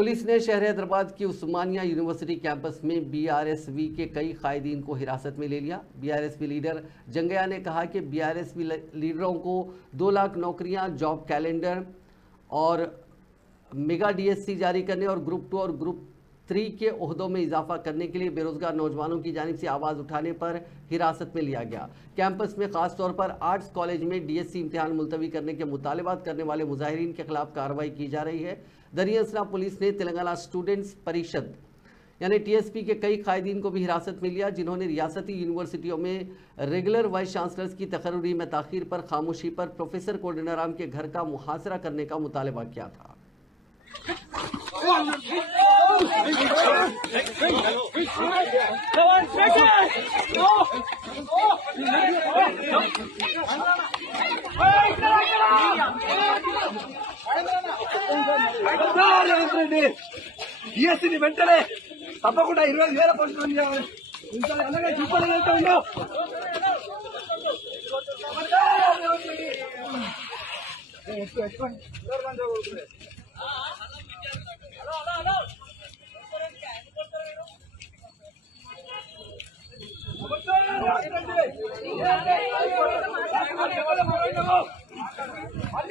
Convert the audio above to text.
पुलिस ने शहर हैदराबाद की उस्मानिया यूनिवर्सिटी कैंपस में बीआरएसवी के कई कायदीन को हिरासत में ले लिया। बीआरएसवी लीडर जंगया ने कहा कि बीआरएसवी लीडरों को 2 लाख नौकरियां, जॉब कैलेंडर और मेगा डीएससी जारी करने और ग्रुप 2 और ग्रुप 3 के ओहदों में इजाफा करने के लिए बेरोजगार नौजवानों की जानिब से आवाज़ उठाने पर हिरासत में लिया गया। कैंपस में खासतौर पर आर्ट्स कॉलेज में डीएससी इम्तिहान मुलतवी करने के मुतालबात करने वाले मुजाहिरीन के खिलाफ कार्रवाई की जा रही है। दरियासरा पुलिस ने तेलंगाना स्टूडेंट्स परिषद यानी टीएसपी के कई कायदीन को भी हिरासत में लिया, जिन्होंने रियासती यूनिवर्सिटियों में रेगुलर वाइस चांसलर्स की तकर्री में ताखीर पर खामोशी पर प्रोफेसर कोडिनाराम के घर का मुहासरा करने का मुतालबा किया था। వెంటనే తప్పకుండా 20,000 పోస్టులు అలాగే చూపలేదు. అన్ని